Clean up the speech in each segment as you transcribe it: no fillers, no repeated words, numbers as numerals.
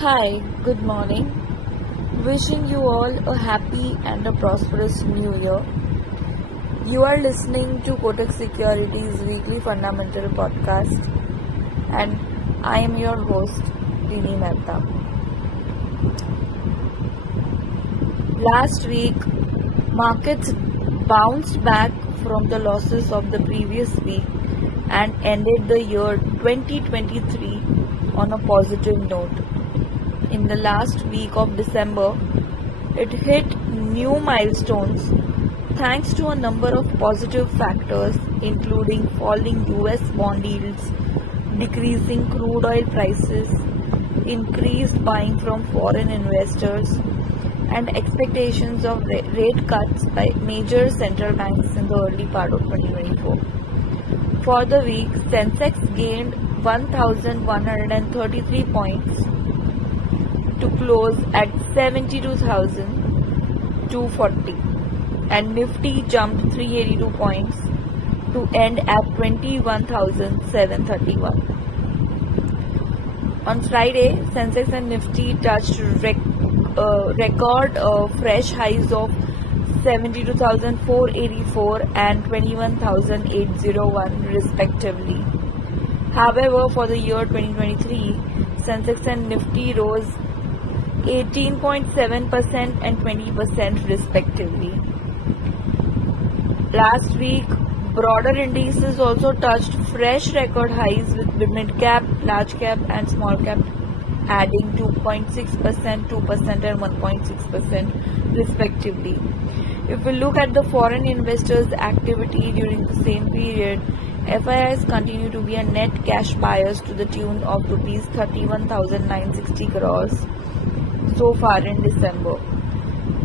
Hi, good morning. Wishing you all a happy and a prosperous new year. You are listening to Kotak Securities weekly fundamental podcast, and I am your host, Rini Mehta. Last week, markets bounced back from the losses of the previous week and ended the year 2023 on a positive note. In the last week of December, it hit new milestones thanks to a number of positive factors, including falling US bond yields, decreasing crude oil prices, increased buying from foreign investors, and expectations of rate cuts by major central banks in the early part of 2024. For the week, Sensex gained 1,133 points to close at 72,240, and Nifty jumped 382 points to end at 21,731. On Friday, Sensex and Nifty touched record fresh highs of 72,484 and 21,801 respectively. However, for the year 2023, Sensex and Nifty rose 18.7% and 20% respectively. Last week, broader indices also touched fresh record highs with mid-cap, large-cap and small-cap adding 2.6%, 2% and 1.6% respectively. If we look at the foreign investors' activity during the same period, FIIs continue to be a net cash buyers to the tune of Rs 31,960 crores so far in December.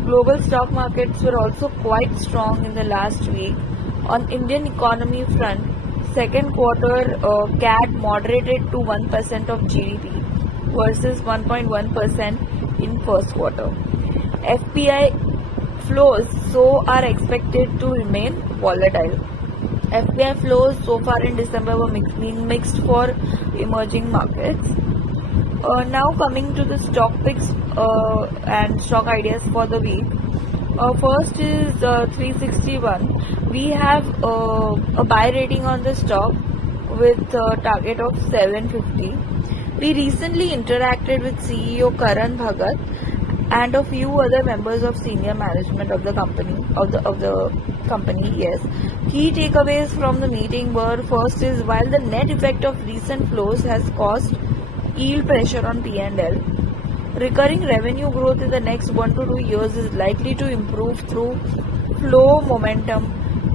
Global stock markets were also quite strong in the last week. On Indian economy front, second quarter CAD moderated to 1% of GDP versus 1.1% in first quarter. FPI flows are expected to remain volatile. FPI flows so far in December were being mixed for emerging markets. Now coming to the stock picks and stock ideas for the week. First is 361. We have a buy rating on the stock with a target of 750. We recently interacted with CEO Karan Bhagat and a few other members of senior management of the company. Yes, key takeaways from the meeting were: first is, while the net effect of recent flows has caused yield pressure on P&L, recurring revenue growth in the next 1 to 2 years is likely to improve through flow momentum,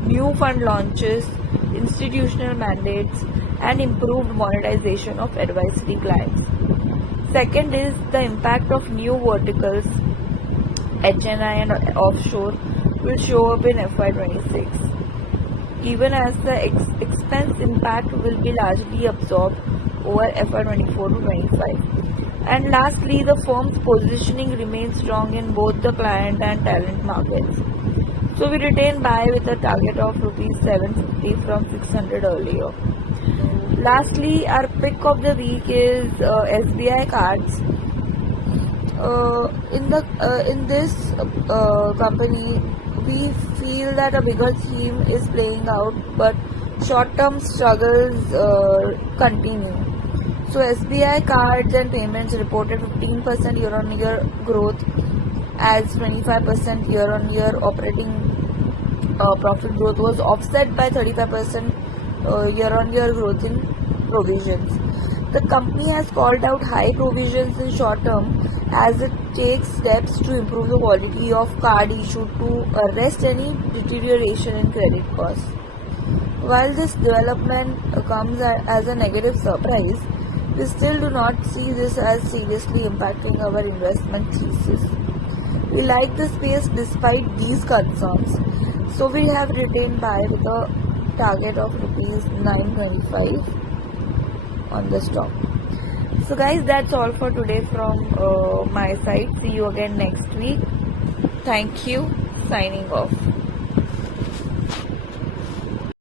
new fund launches, institutional mandates, and improved monetization of advisory clients. Second is the impact of new verticals, HNI and offshore, will show up in FY26, even as the expense impact will be largely absorbed over FY24 to 25. And lastly, the firm's positioning remains strong in both the client and talent markets. So we retain buy with a target of Rs 750 from 600 earlier. Lastly, our pick of the week is SBI cards. In this company, we feel that a bigger theme is playing out, but short-term struggles continue. So SBI cards and payments reported 15% year-on-year growth, as 25% year-on-year operating profit growth was offset by 35% year-on-year growth in provisions. The company has called out high provisions in short term as it takes steps to improve the quality of card issued to arrest any deterioration in credit costs. While this development comes as a negative surprise, we still do not see this as seriously impacting our investment thesis. We like the space despite these concerns, so we have retained buy with a target of Rs 925 on the stock. So guys, that's all for today from my side. See you again next week. Thank you. Signing off.